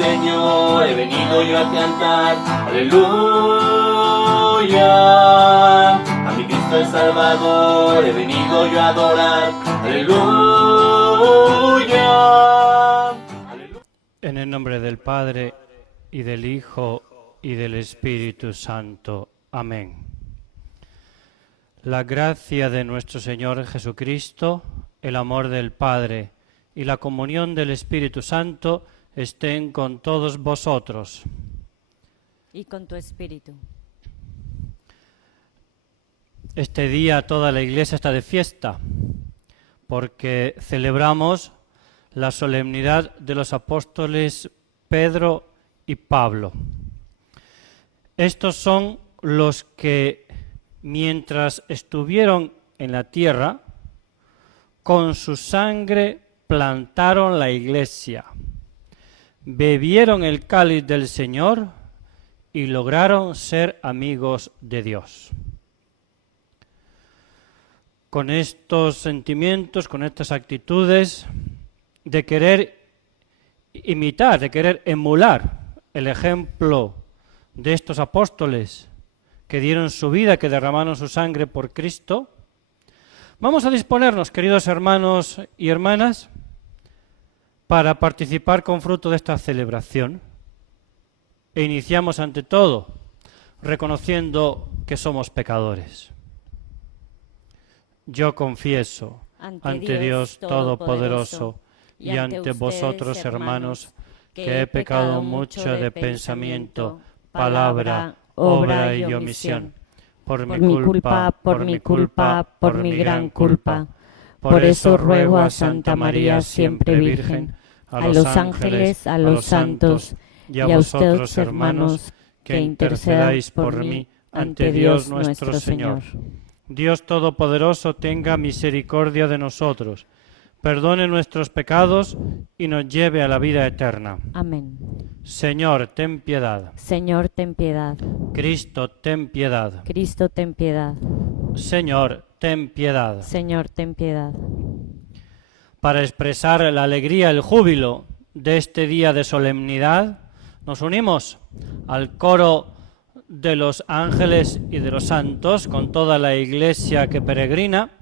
Señor, he venido yo a cantar, aleluya. A mi Cristo el Salvador, he venido yo a adorar, aleluya. En el nombre del Padre, y del Hijo, y del Espíritu Santo. Amén. La gracia de nuestro Señor Jesucristo, el amor del Padre y la comunión del Espíritu Santo estén con todos vosotros. Y con tu espíritu. Este día toda la Iglesia está de fiesta porque celebramos la solemnidad de los apóstoles Pedro y Pablo. Estos son los que, mientras estuvieron en la tierra, con su sangre plantaron la Iglesia, bebieron el cáliz del Señor y lograron ser amigos de Dios. Con estos sentimientos, con estas actitudes de querer imitar, de querer emular el ejemplo de estos apóstoles que dieron su vida, que derramaron su sangre por Cristo, vamos a disponernos, queridos hermanos y hermanas, para participar con fruto de esta celebración. E iniciamos ante todo reconociendo que somos pecadores. Yo confieso ante Dios Todopoderoso y ante vosotros, hermanos, que he pecado mucho de pensamiento, palabra, obra y omisión, por mi culpa, por mi gran culpa. Por eso ruego a Santa María, siempre Virgen, a los ángeles, a los santos y a vosotros, hermanos, que intercedáis por mí ante Dios nuestro Señor. Dios Todopoderoso tenga misericordia de nosotros, perdone nuestros pecados y nos lleve a la vida eterna. Amén. Señor, ten piedad. Señor, ten piedad. Cristo, ten piedad. Cristo, ten piedad. Señor, ten piedad. Señor, ten piedad. Para expresar la alegría, el júbilo de este día de solemnidad, nos unimos al coro de los ángeles y de los santos, con toda la Iglesia que peregrina,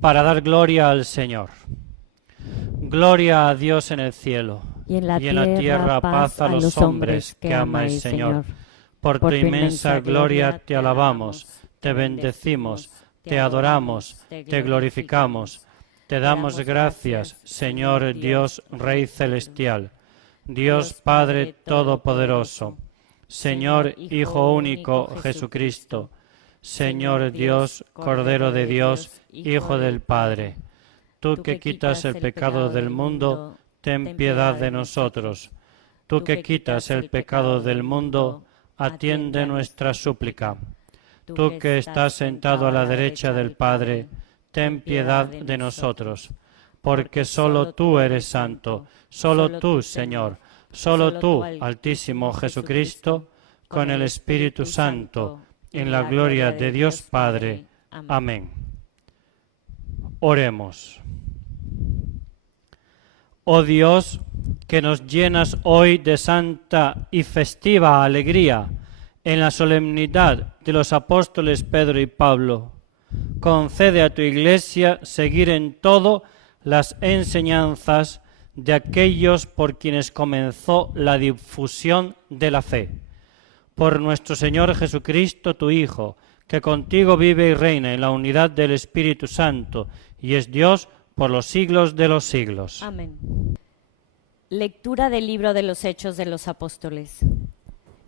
para dar gloria al Señor. Gloria a Dios en el cielo, y en la tierra paz a los hombres que ama el Señor. Por tu inmensa gloria te alabamos, te bendecimos, te adoramos, te glorificamos, te damos gracias, Señor Dios Rey Celestial, Dios Padre Todopoderoso, Señor Hijo único Jesucristo, Señor Dios, Cordero de Dios, Hijo del Padre. Tú que quitas el pecado del mundo, ten piedad de nosotros. Tú que quitas el pecado del mundo, atiende nuestra súplica. Tú que estás sentado a la derecha del Padre, ten piedad de nosotros. Porque solo tú eres santo, solo tú, Señor, solo tú, Altísimo Jesucristo, con el Espíritu Santo, en la gloria de Dios Padre. Amén. Oremos. Oh Dios, que nos llenas hoy de santa y festiva alegría en la solemnidad de los apóstoles Pedro y Pablo, concede a tu Iglesia seguir en todo las enseñanzas de aquellos por quienes comenzó la difusión de la fe. Por nuestro Señor Jesucristo, tu Hijo, que contigo vive y reina en la unidad del Espíritu Santo, y es Dios por los siglos de los siglos. Amén. Lectura del libro de los Hechos de los Apóstoles.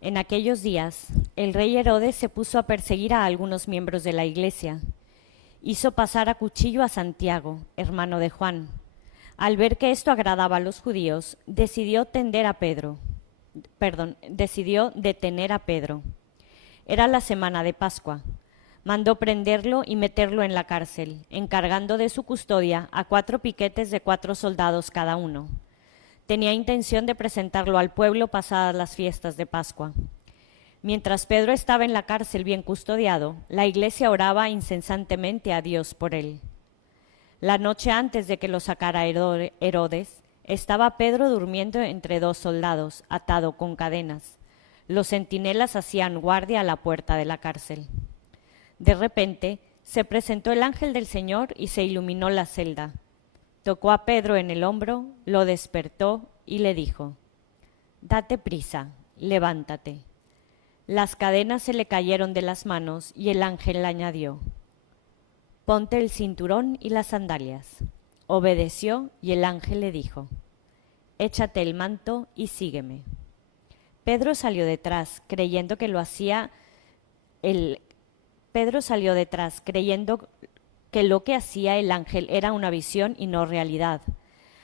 En aquellos días, el rey Herodes se puso a perseguir a algunos miembros de la Iglesia. Hizo pasar a cuchillo a Santiago, hermano de Juan. Al ver que esto agradaba a los judíos, decidió detener a Pedro. Era la semana de Pascua. Mandó prenderlo y meterlo en la cárcel, encargando de su custodia a 4 piquetes de 4 soldados cada uno. Tenía intención de presentarlo al pueblo pasadas las fiestas de Pascua. Mientras Pedro estaba en la cárcel bien custodiado, la Iglesia oraba incesantemente a Dios por él. La noche antes de que lo sacara Herodes, Estaba Pedro durmiendo entre dos soldados, atado con cadenas. Los centinelas hacían guardia a la puerta de la cárcel. De repente se presentó el ángel del Señor y se iluminó la celda. Tocó a Pedro en el hombro, lo despertó y le dijo: «Date prisa, levántate». Las cadenas se le cayeron de las manos y el ángel le añadió: «Ponte el cinturón y las sandalias». Obedeció y el ángel le dijo: «Échate el manto y sígueme». Pedro salió detrás, creyendo que lo que hacía el ángel era una visión y no realidad.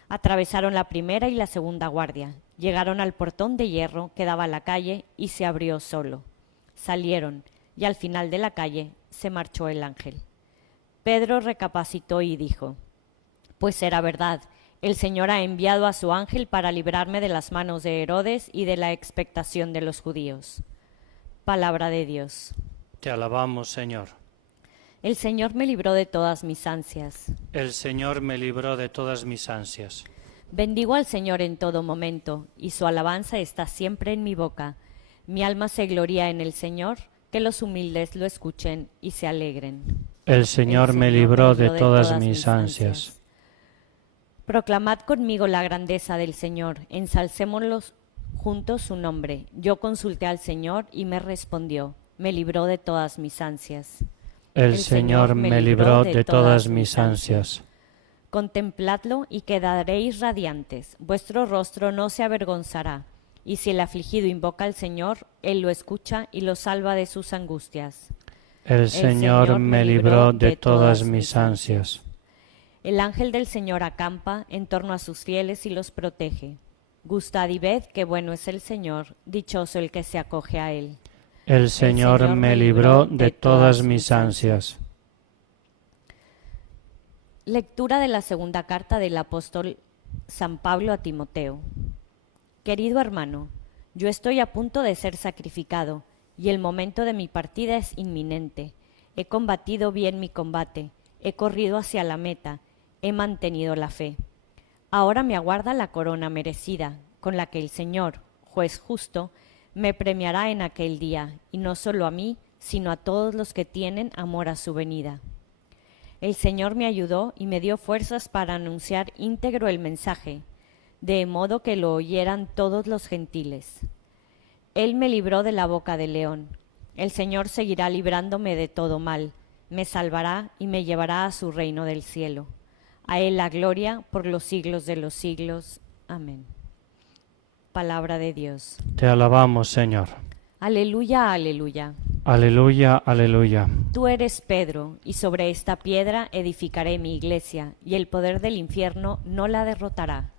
Atravesaron la primera y la segunda guardia. Llegaron al portón de hierro que daba a la calle y se abrió solo. Salieron y al final de la calle se marchó el ángel. Pedro recapacitó y dijo: «Pues era verdad, el Señor ha enviado a su ángel para librarme de las manos de Herodes y de la expectación de los judíos». Palabra de Dios. Te alabamos, Señor. El Señor me libró de todas mis ansias. El Señor me libró de todas mis ansias. Bendigo al Señor en todo momento, y su alabanza está siempre en mi boca. Mi alma se gloria en el Señor, que los humildes lo escuchen y se alegren. El Señor me libró de todas mis ansias. Proclamad conmigo la grandeza del Señor, ensalcémoslo juntos su nombre. Yo consulté al Señor y me respondió, me libró de todas mis ansias. El Señor me libró de todas mis ansias. Contempladlo y quedaréis radiantes, vuestro rostro no se avergonzará. Y si el afligido invoca al Señor, Él lo escucha y lo salva de sus angustias. El Señor me libró de todas mis ansias. El ángel del Señor acampa en torno a sus fieles y los protege. Gustad y ved qué bueno es el Señor, dichoso el que se acoge a Él. El Señor me libró de todas mis ansias. Lectura de la segunda carta del apóstol San Pablo a Timoteo. Querido hermano, yo estoy a punto de ser sacrificado y el momento de mi partida es inminente. He combatido bien mi combate, he corrido hacia la meta, he mantenido la fe. Ahora me aguarda la corona merecida, con la que el Señor, juez justo, me premiará en aquel día, y no solo a mí, sino a todos los que tienen amor a su venida. El Señor me ayudó y me dio fuerzas para anunciar íntegro el mensaje, de modo que lo oyeran todos los gentiles. Él me libró de la boca del león. El Señor seguirá librándome de todo mal, me salvará y me llevará a su reino del cielo. A Él la gloria por los siglos de los siglos. Amén. Palabra de Dios. Te alabamos, Señor. Aleluya, aleluya. Aleluya, aleluya. Tú eres Pedro, y sobre esta piedra edificaré mi iglesia, y el poder del infierno no la derrotará.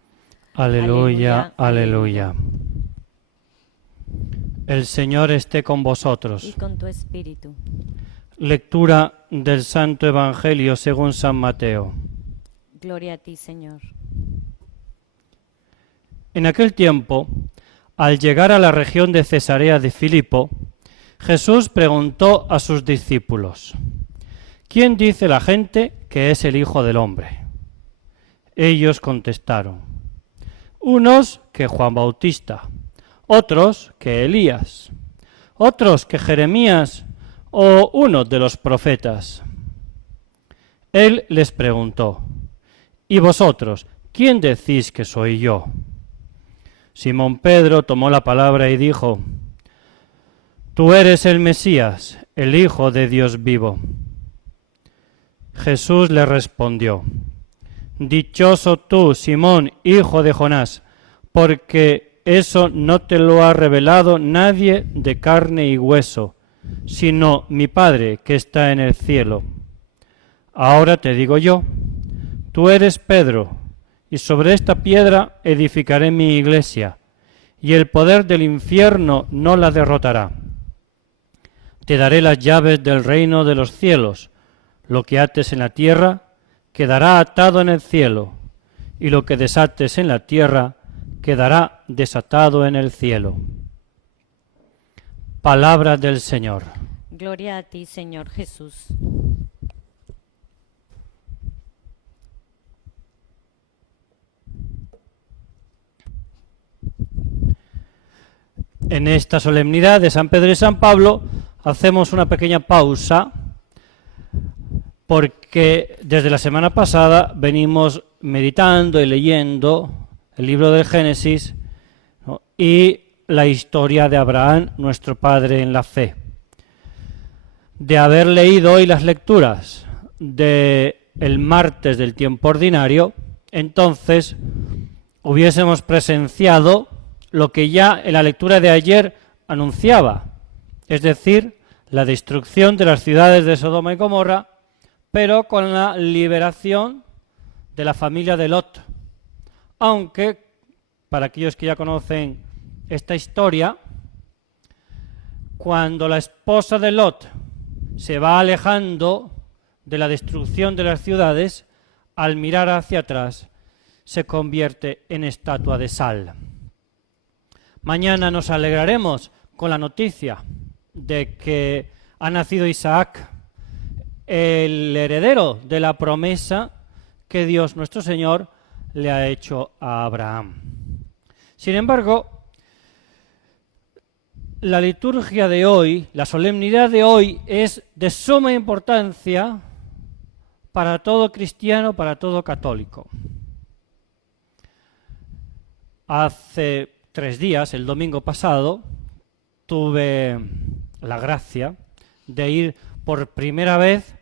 Aleluya, aleluya. El Señor esté con Y vosotros. con tu espíritu. Lectura del Santo Evangelio según San Mateo. Gloria a ti, Señor. En aquel tiempo, al llegar a la región de Cesarea de Filipo, Jesús preguntó a sus discípulos: ¿Quién dice la gente que es el Hijo del Hombre? Ellos contestaron: unos que Juan Bautista, otros que Elías, otros que Jeremías o uno de los profetas. Él les preguntó: ¿y vosotros, quién decís que soy yo? Simón Pedro tomó la palabra y dijo: Tú eres el Mesías, el Hijo de Dios vivo. Jesús le respondió: Dichoso tú, Simón, hijo de Jonás, porque eso no te lo ha revelado nadie de carne y hueso, sino mi Padre que está en el cielo. Ahora te digo yo, tú eres Pedro, y sobre esta piedra edificaré mi iglesia, y el poder del infierno no la derrotará. Te daré las llaves del reino de los cielos. Lo que ates en la tierra quedará atado en el cielo, y lo que desates en la tierra quedará desatado en el cielo. Palabra del Señor. Gloria a ti, Señor Jesús. en esta solemnidad de San Pedro y San Pablo hacemos una pequeña pausa porque desde la semana pasada venimos meditando y leyendo el libro del Génesis, ¿no?, y la historia de Abraham, nuestro padre en la fe. De haber leído hoy las lecturas del martes del tiempo ordinario, entonces hubiésemos presenciado lo que ya en la lectura de ayer anunciaba, es decir, la destrucción de las ciudades de Sodoma y Gomorra, pero con la liberación de la familia de Lot. Aunque, para aquellos que ya conocen esta historia, cuando la esposa de Lot se va alejando de la destrucción de las ciudades, al mirar hacia atrás, se convierte en estatua de sal. Mañana nos alegraremos con la noticia de que ha nacido Isaac, el heredero de la promesa que Dios nuestro Señor le ha hecho a Abraham. Sin embargo, la liturgia de hoy, la solemnidad de hoy, es de suma importancia para todo cristiano, para todo católico. Hace 3 días, el domingo pasado, tuve la gracia de ir por primera vez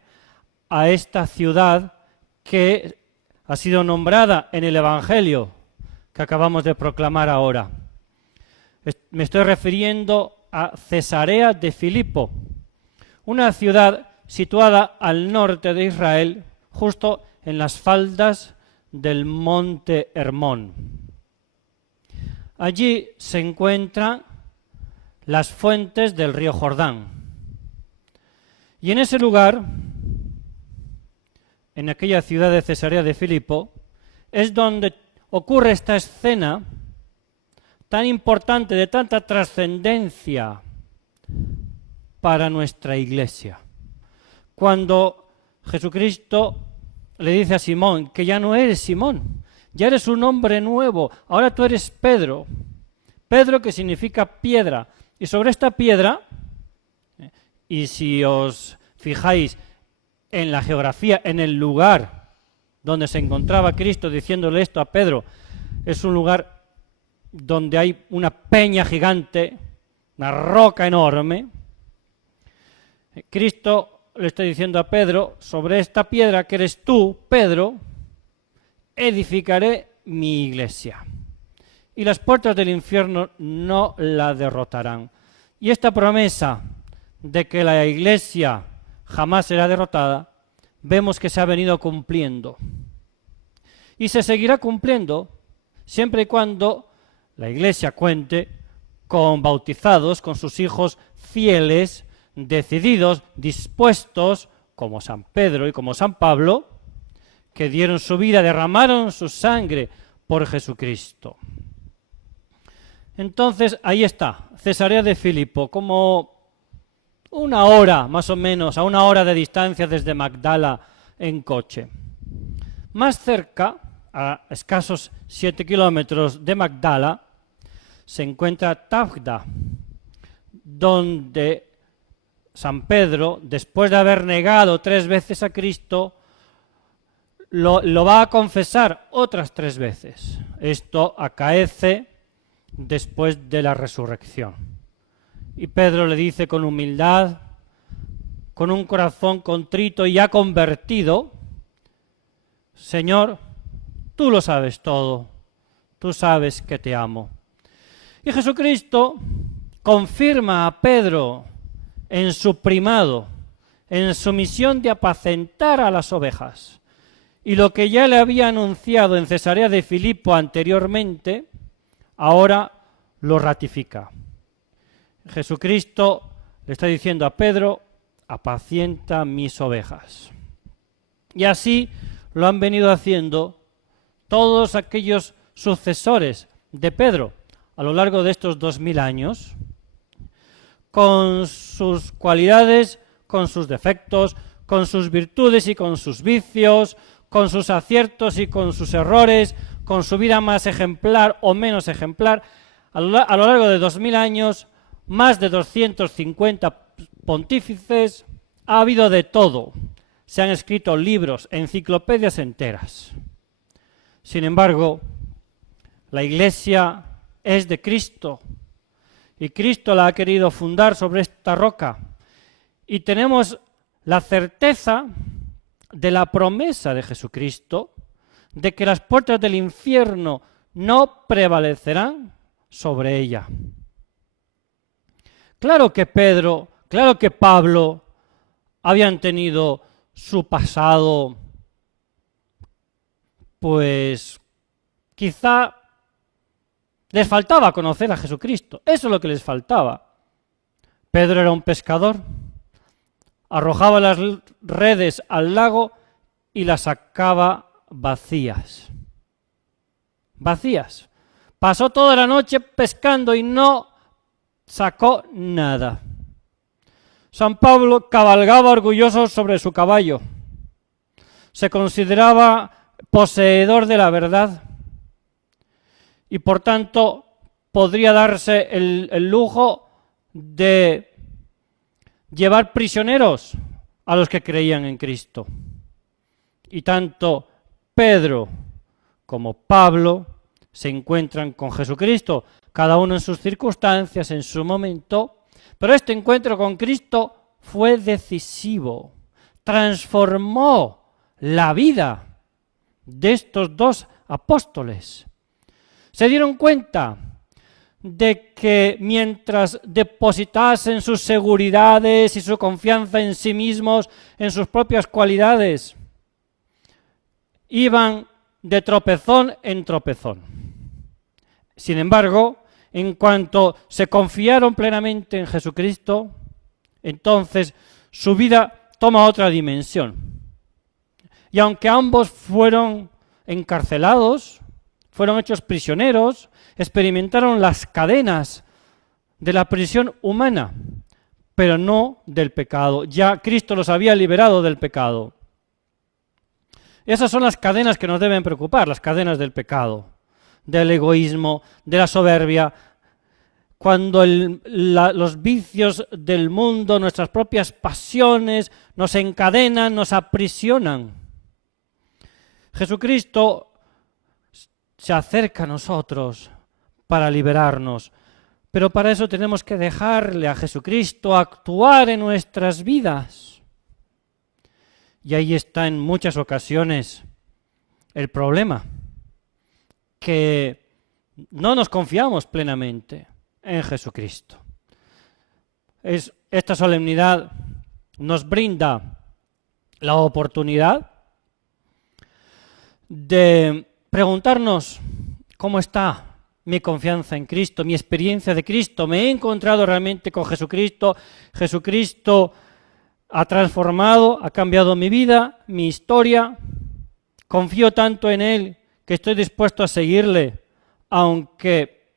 a esta ciudad que ha sido nombrada en el Evangelio que acabamos de proclamar ahora. Me estoy refiriendo a Cesarea de Filipo, una ciudad situada al norte de Israel, justo en las faldas del monte Hermón. Allí se encuentran las fuentes del río Jordán. Y en ese lugar, en aquella ciudad de Cesarea de Filipo, es donde ocurre esta escena tan importante, de tanta trascendencia para nuestra Iglesia. Cuando Jesucristo le dice a Simón que ya no eres Simón, ya eres un hombre nuevo, ahora tú eres Pedro. Pedro, que significa piedra. Y sobre esta piedra, y si os fijáis en la geografía, en el lugar donde se encontraba Cristo diciéndole esto a Pedro, es un lugar donde hay una peña gigante, una roca enorme. Cristo le está diciendo a Pedro, sobre esta piedra que eres tú, Pedro, edificaré mi iglesia, y las puertas del infierno no la derrotarán. Y esta promesa de que la iglesia jamás será derrotada, vemos que se ha venido cumpliendo. Y se seguirá cumpliendo siempre y cuando la iglesia cuente con bautizados, con sus hijos fieles, decididos, dispuestos, como San Pedro y como San Pablo, que dieron su vida, derramaron su sangre por Jesucristo. Entonces, ahí está, Cesarea de Filipo, como una hora, más o menos, a 1 hora de distancia desde Magdala en coche. Más cerca, a escasos 7 kilómetros de Magdala, se encuentra Tabgda, donde San Pedro, después de haber negado 3 veces a Cristo, lo va a confesar otras 3 veces. Esto acaece después de la resurrección. Y Pedro le dice con humildad, con un corazón contrito y ya convertido, Señor, tú lo sabes todo, tú sabes que te amo. Y Jesucristo confirma a Pedro en su primado, en su misión de apacentar a las ovejas. Y lo que ya le había anunciado en Cesarea de Filipo anteriormente, ahora lo ratifica. Jesucristo le está diciendo a Pedro, apacienta mis ovejas. Y así lo han venido haciendo todos aquellos sucesores de Pedro a lo largo de estos 2000 años, con sus cualidades, con sus defectos, con sus virtudes y con sus vicios, con sus aciertos y con sus errores, con su vida más ejemplar o menos ejemplar. a lo largo de 2000 años, más de 250 pontífices, ha habido de todo. Se han escrito libros, enciclopedias enteras. Sin embargo, la Iglesia es de Cristo y Cristo la ha querido fundar sobre esta roca. Y tenemos la certeza de la promesa de Jesucristo de que las puertas del infierno no prevalecerán sobre ella. Claro que Pedro, claro que Pablo habían tenido su pasado, pues quizá les faltaba conocer a Jesucristo. Eso es lo que les faltaba. Pedro era un pescador, arrojaba las redes al lago y las sacaba vacías. Vacías. Pasó toda la noche pescando y no sacó nada. San Pablo cabalgaba orgulloso sobre su caballo. Se consideraba poseedor de la verdad y por tanto podría darse el lujo de llevar prisioneros a los que creían en Cristo. Y tanto Pedro como Pablo se encuentran con Jesucristo, cada uno en sus circunstancias, en su momento, pero este encuentro con Cristo fue decisivo, transformó la vida de estos dos apóstoles. Se dieron cuenta de que mientras depositasen sus seguridades y su confianza en sí mismos, en sus propias cualidades, iban de tropezón en tropezón. Sin embargo, en cuanto se confiaron plenamente en Jesucristo, entonces su vida toma otra dimensión. Y aunque ambos fueron encarcelados, fueron hechos prisioneros, experimentaron las cadenas de la prisión humana, pero no del pecado. Ya Cristo los había liberado del pecado. Esas son las cadenas que nos deben preocupar, las cadenas del pecado, del egoísmo, de la soberbia. Cuando los vicios del mundo, nuestras propias pasiones, nos encadenan, nos aprisionan. Jesucristo se acerca a nosotros para liberarnos, pero para eso tenemos que dejarle a Jesucristo actuar en nuestras vidas. Y ahí está en muchas ocasiones el problema, que no nos confiamos plenamente en Jesucristo. Esta solemnidad nos brinda la oportunidad de preguntarnos cómo está mi confianza en Cristo, mi experiencia de Cristo. ¿Me he encontrado realmente con Jesucristo? ¿Jesucristo ha transformado, ha cambiado mi vida, mi historia? ¿Confío tanto en Él que estoy dispuesto a seguirle, aunque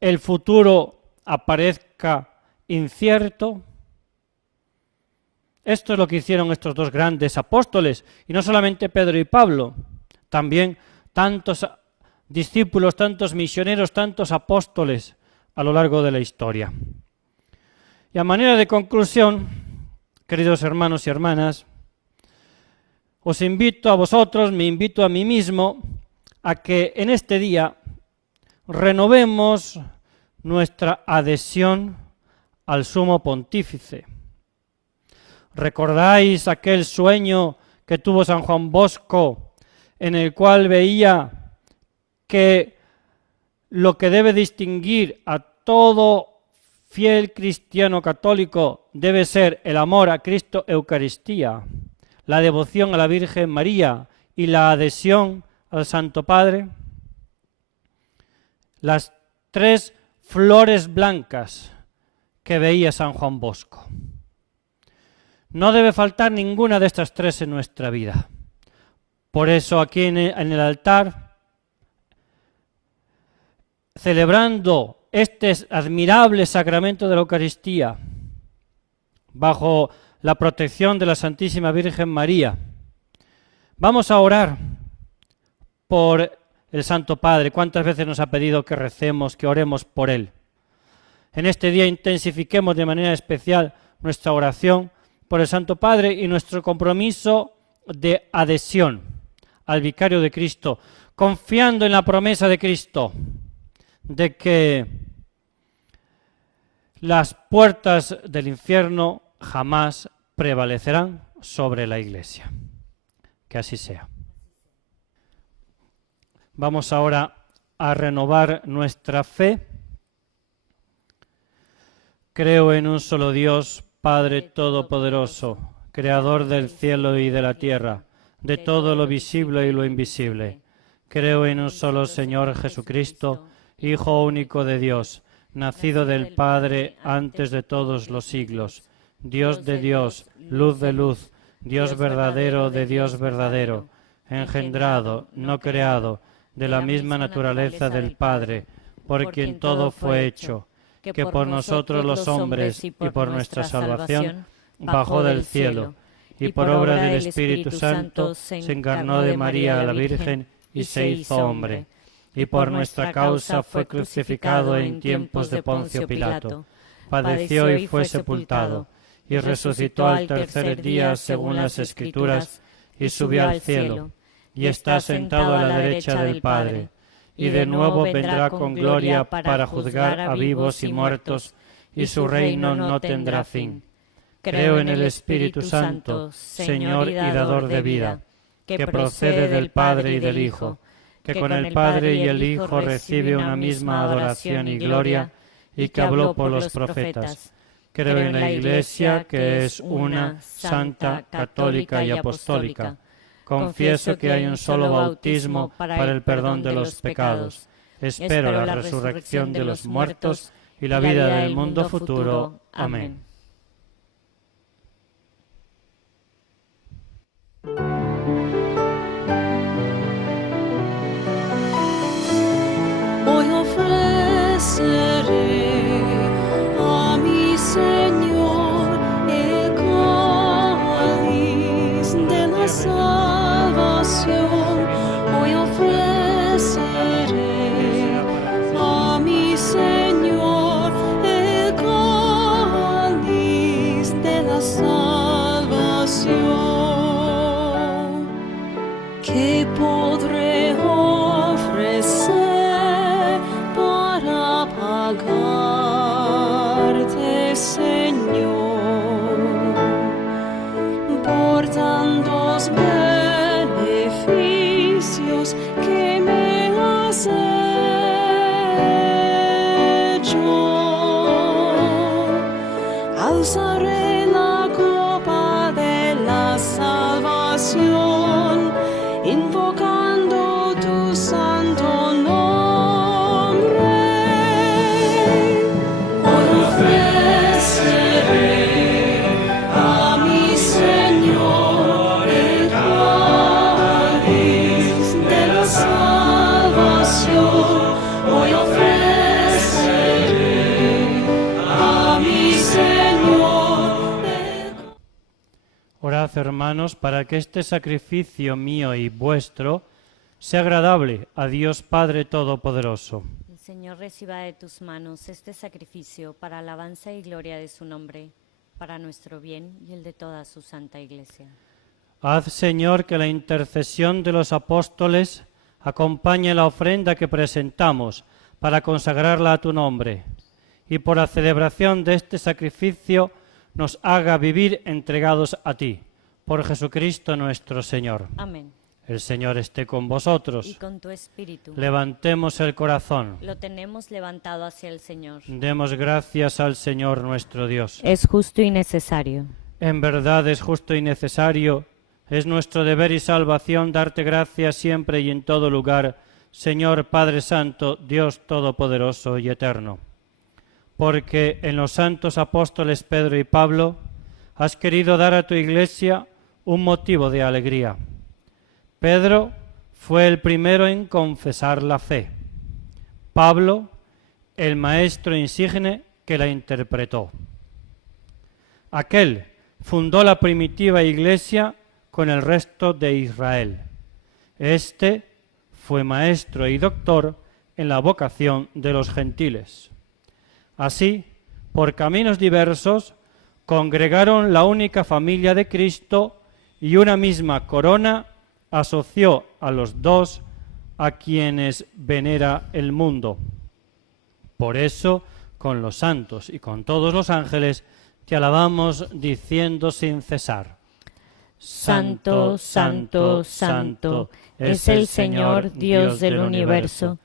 el futuro aparezca incierto? Esto es lo que hicieron estos dos grandes apóstoles, y no solamente Pedro y Pablo, también tantos discípulos, tantos misioneros, tantos apóstoles a lo largo de la historia. Y a manera de conclusión, queridos hermanos y hermanas, os invito a vosotros, me invito a mí mismo, a que en este día renovemos nuestra adhesión al Sumo Pontífice. ¿Recordáis aquel sueño que tuvo San Juan Bosco, en el cual veía que lo que debe distinguir a todo fiel cristiano católico debe ser el amor a Cristo Eucaristía, la devoción a la Virgen María y la adhesión al Santo Padre? Las tres flores blancas que veía San Juan Bosco. No debe faltar ninguna de estas tres en nuestra vida. Por eso aquí en el altar, celebrando este admirable sacramento de la Eucaristía, bajo la protección de la Santísima Virgen María, vamos a orar por el Santo Padre, cuántas veces nos ha pedido que recemos, que oremos por Él. En este día intensifiquemos de manera especial nuestra oración por el Santo Padre y nuestro compromiso de adhesión al Vicario de Cristo, confiando en la promesa de Cristo de que las puertas del infierno jamás prevalecerán sobre la Iglesia. Que así sea. Vamos ahora a renovar nuestra fe. Creo en un solo Dios, Padre Todopoderoso, Creador del cielo y de la tierra, de todo lo visible y lo invisible. Creo en un solo Señor Jesucristo, Hijo único de Dios, nacido del Padre antes de todos los siglos, Dios de Dios, luz de luz, Dios verdadero de Dios verdadero, engendrado, no creado, de la misma naturaleza del Padre, por quien todo fue hecho, que por nosotros los hombres y por nuestra salvación bajó del cielo, y por obra del Espíritu Santo se encarnó de María la Virgen y se hizo hombre, y por nuestra causa fue crucificado en tiempos de Poncio Pilato, padeció y fue sepultado, y resucitó al tercer día según las Escrituras, y subió al cielo, y está sentado a la derecha del Padre, y de nuevo vendrá con gloria para juzgar a vivos y muertos, y su reino no tendrá fin. Creo en el Espíritu Santo, Señor y dador de vida, que procede del Padre y del Hijo, que con el Padre y el Hijo recibe una misma adoración y gloria, y que habló por los profetas. Creo en la Iglesia, que es una, santa, católica y apostólica. Confieso que hay un solo bautismo para el perdón de los pecados. Espero la resurrección de los muertos y la vida del mundo futuro. Amén. Hoy ofreceré a mi Señor el cáliz de la salvación. Hoy ofreceré a mi Señor el cáliz de la salvación. ¿Qué podré ofrecer para pagarte, Señor, por tantos beneficios que me has hecho? Alzaré la copa de la salvación, invocando tu santo nombre. Hoy ofreceré a mi Señor el cáliz de la salvación. Hoy ofreceré a mi Señor el... Orad, hermanos, para que este sacrificio mío y vuestro sea agradable a Dios Padre Todopoderoso. El Señor reciba de tus manos este sacrificio para alabanza y gloria de su nombre, para nuestro bien y el de toda su santa Iglesia. Haz, Señor, que la intercesión de los apóstoles acompañe la ofrenda que presentamos para consagrarla a tu nombre, y por la celebración de este sacrificio nos haga vivir entregados a ti, por Jesucristo nuestro Señor. Amén. El Señor esté con vosotros. Y con tu espíritu. Levantemos el corazón. Lo tenemos levantado hacia el Señor. Demos gracias al Señor nuestro Dios. Es justo y necesario. En verdad es justo y necesario, es nuestro deber y salvación darte gracias siempre y en todo lugar, Señor Padre Santo, Dios Todopoderoso y Eterno. Porque en los santos apóstoles Pedro y Pablo has querido dar a tu Iglesia un motivo de alegría. Pedro fue el primero en confesar la fe. Pablo, el maestro insigne que la interpretó. Aquel fundó la primitiva Iglesia con el resto de Israel. Este fue maestro y doctor en la vocación de los gentiles. Así, por caminos diversos, congregaron la única familia de Cristo y una misma corona asoció a los dos a quienes venera el mundo. Por eso, con los santos y con todos los ángeles, te alabamos diciendo sin cesar: Santo, santo, santo, es el Señor Dios del universo.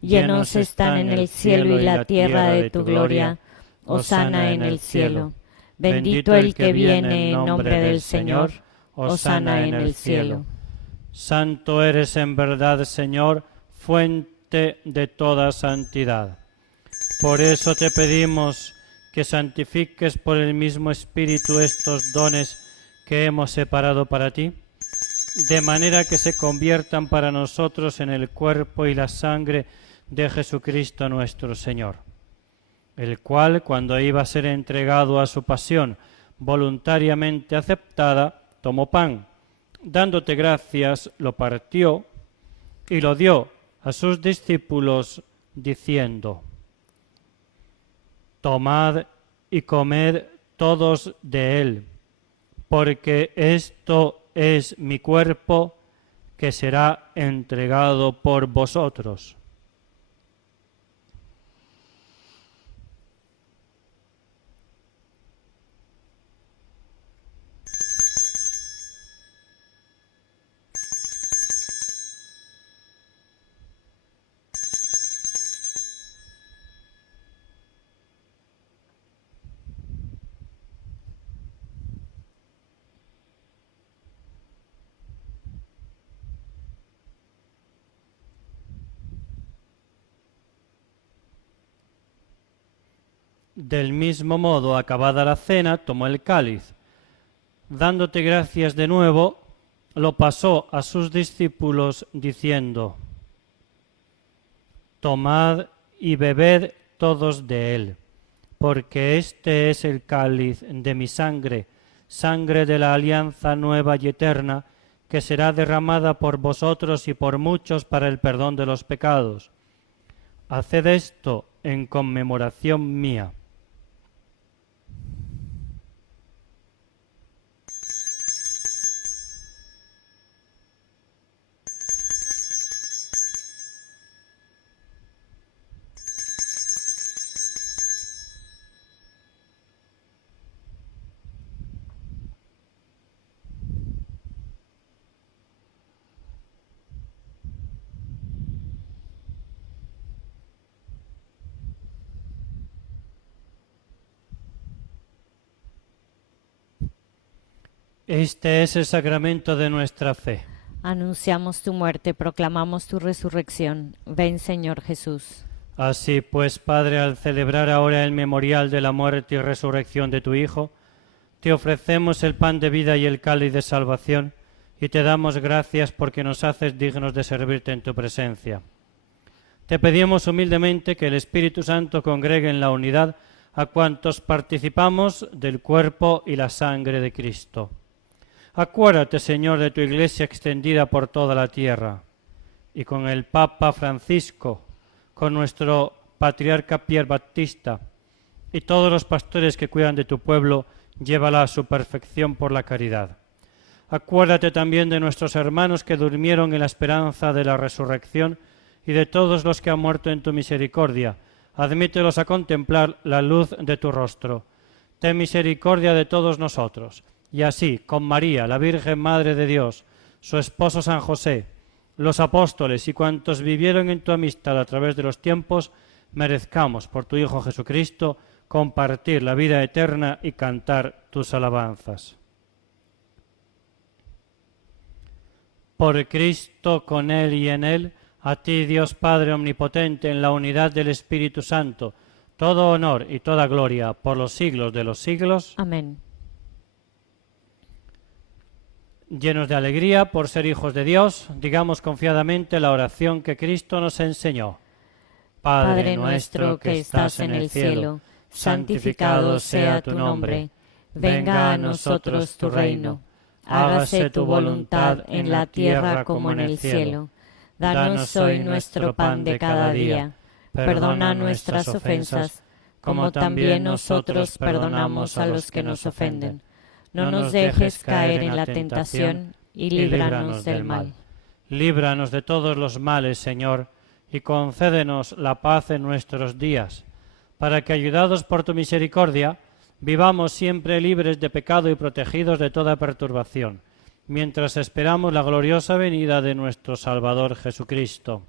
Llenos están en el cielo y la tierra de tu gloria. Hosana en el cielo. Bendito el que viene en nombre del Señor. Hosana en el cielo. Santo eres en verdad, Señor, fuente de toda santidad. Por eso te pedimos que santifiques por el mismo Espíritu estos dones que hemos separado para ti, de manera que se conviertan para nosotros en el cuerpo y la sangre de Jesucristo nuestro Señor, el cual, cuando iba a ser entregado a su pasión voluntariamente aceptada, tomó pan, dándote gracias, lo partió y lo dio a sus discípulos, diciendo: Tomad y comed todos de él, porque esto es mi cuerpo que será entregado por vosotros. Del mismo modo, acabada la cena, tomó el cáliz. Dándote gracias de nuevo, lo pasó a sus discípulos, diciendo: Tomad y bebed todos de él, porque este es el cáliz de mi sangre, sangre de la alianza nueva y eterna, que será derramada por vosotros y por muchos para el perdón de los pecados. Haced esto en conmemoración mía. Este es el sacramento de nuestra fe. Anunciamos tu muerte, proclamamos tu resurrección. Ven, Señor Jesús. Así pues, Padre, al celebrar ahora el memorial de la muerte y resurrección de tu Hijo, te ofrecemos el pan de vida y el cáliz de salvación, y te damos gracias porque nos haces dignos de servirte en tu presencia. Te pedimos humildemente que el Espíritu Santo congregue en la unidad a cuantos participamos del cuerpo y la sangre de Cristo. Acuérdate, Señor, de tu Iglesia extendida por toda la tierra, y con el Papa Francisco, con nuestro Patriarca Pierre Baptista, y todos los pastores que cuidan de tu pueblo, llévala a su perfección por la caridad. Acuérdate también de nuestros hermanos que durmieron en la esperanza de la resurrección, y de todos los que han muerto en tu misericordia. Admítelos a contemplar la luz de tu rostro. Ten misericordia de todos nosotros. Y así, con María, la Virgen Madre de Dios, su esposo San José, los apóstoles y cuantos vivieron en tu amistad a través de los tiempos, merezcamos, por tu Hijo Jesucristo, compartir la vida eterna y cantar tus alabanzas. Por Cristo, con Él y en Él, a ti, Dios Padre Omnipotente, en la unidad del Espíritu Santo, todo honor y toda gloria por los siglos de los siglos. Amén. Llenos de alegría por ser hijos de Dios, digamos confiadamente la oración que Cristo nos enseñó. Padre nuestro que estás en el cielo, santificado sea tu nombre. Venga a nosotros tu reino. Hágase tu voluntad en la tierra como en el cielo. Danos hoy nuestro pan de cada día. Perdona nuestras ofensas, como también nosotros perdonamos a los que nos ofenden. No nos dejes caer en la tentación y líbranos del mal. Líbranos de todos los males, Señor, y concédenos la paz en nuestros días, para que, ayudados por tu misericordia, vivamos siempre libres de pecado y protegidos de toda perturbación, mientras esperamos la gloriosa venida de nuestro Salvador Jesucristo.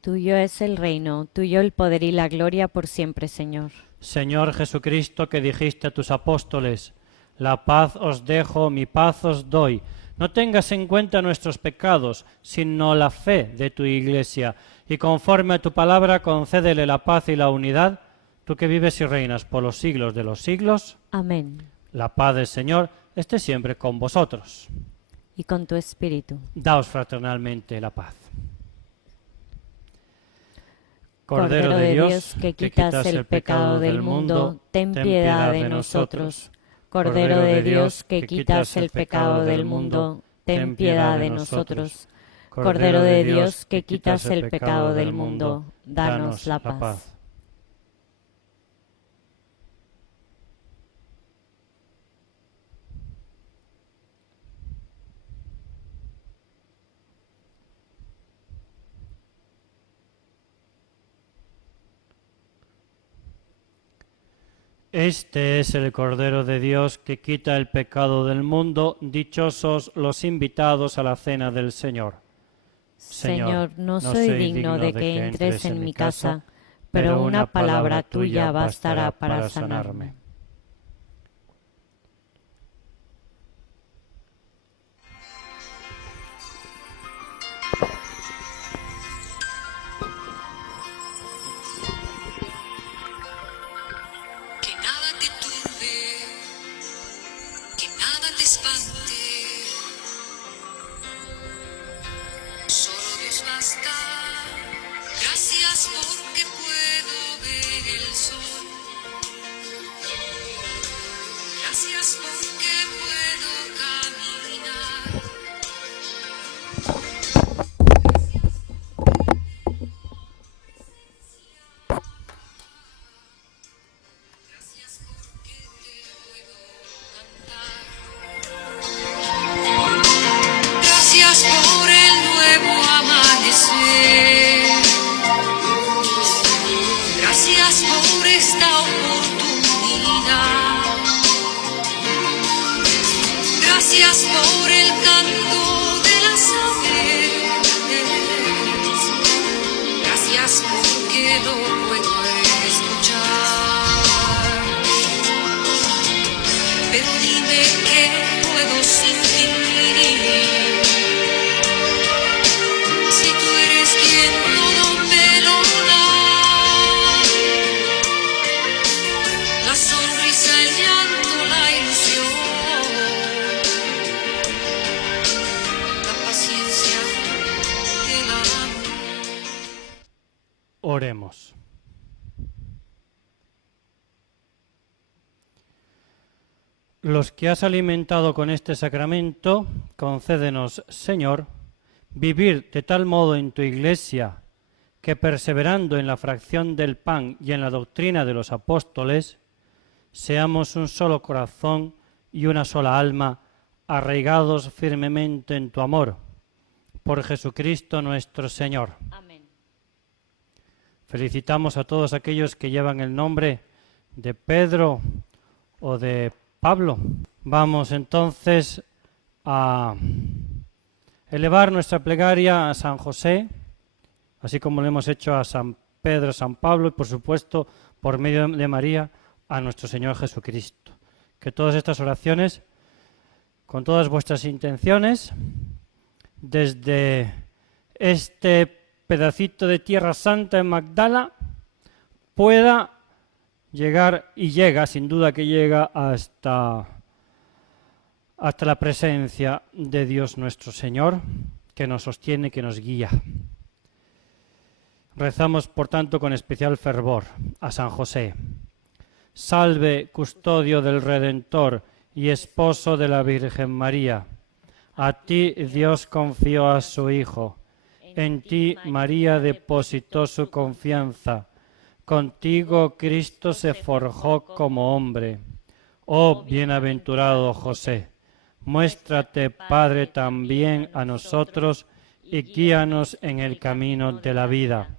Tuyo es el reino, tuyo el poder y la gloria por siempre, Señor. Señor Jesucristo, que dijiste a tus apóstoles: la paz os dejo, mi paz os doy. No tengas en cuenta nuestros pecados, sino la fe de tu Iglesia, y conforme a tu palabra concédele la paz y la unidad, tú que vives y reinas por los siglos de los siglos. Amén. La paz del Señor esté siempre con vosotros. Y con tu espíritu. Daos fraternalmente la paz. Cordero de Dios, que quitas el pecado del mundo, ten piedad de nosotros. Cordero de Dios, que quitas el pecado del mundo, ten piedad de nosotros. Cordero de Dios, que quitas el pecado del mundo, danos la paz. Este es el Cordero de Dios que quita el pecado del mundo. Dichosos los invitados a la cena del Señor. Señor, no soy digno de que entres en mi casa, pero una palabra tuya bastará para sanarme. Que nada te turbe, que nada te espante. Solo Dios basta. Gracias porque puedo ver el sol. Gracias porque puedo caminar. Gracias porque te puedo cantar. Gracias por el nuevo amanecer. Gracias por esta oportunidad. Gracias por el canto de las aves. Gracias porque lo puedo escuchar. Pero dime qué puedo sin ti. Si tú eres quien todo me lo da. La sonrisa, el llanto, la ilusión. La paciencia del amor. Oremos. Los que has alimentado con este sacramento, concédenos, Señor, vivir de tal modo en tu Iglesia que, perseverando en la fracción del pan y en la doctrina de los apóstoles, seamos un solo corazón y una sola alma, arraigados firmemente en tu amor. Por Jesucristo nuestro Señor. Amén. Felicitamos a todos aquellos que llevan el nombre de Pedro o de Pablo. Vamos entonces a elevar nuestra plegaria a San José, así como lo hemos hecho a San Pedro, San Pablo y por supuesto por medio de María a nuestro Señor Jesucristo. Que todas estas oraciones, con todas vuestras intenciones, desde este pedacito de Tierra Santa en Magdala, pueda llegar, y llega, sin duda que llega hasta la presencia de Dios nuestro Señor, que nos sostiene, que nos guía. Rezamos, por tanto, con especial fervor a San José. Salve, custodio del Redentor y esposo de la Virgen María. A ti Dios confió a su Hijo. En ti María depositó su confianza. Contigo Cristo se forjó como hombre. Oh bienaventurado José, muéstrate Padre también a nosotros y guíanos en el camino de la vida.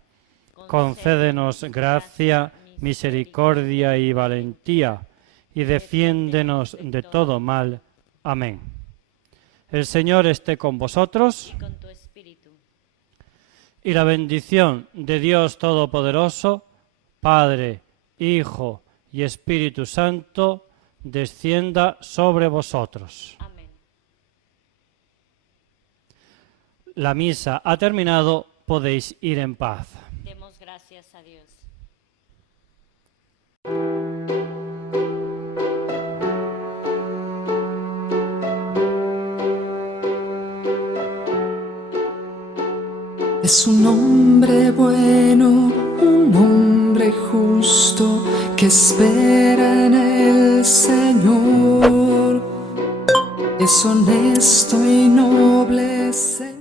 Concédenos gracia, misericordia y valentía, y defiéndenos de todo mal. Amén. El Señor esté con vosotros, Con tu espíritu. y la bendición de Dios Todopoderoso, Padre, Hijo y Espíritu Santo, descienda sobre vosotros. Amén. La misa ha terminado, podéis ir en paz. Demos gracias a Dios. Es un hombre bueno, un hombre justo que espera en el Señor. Es honesto y noble, Señor.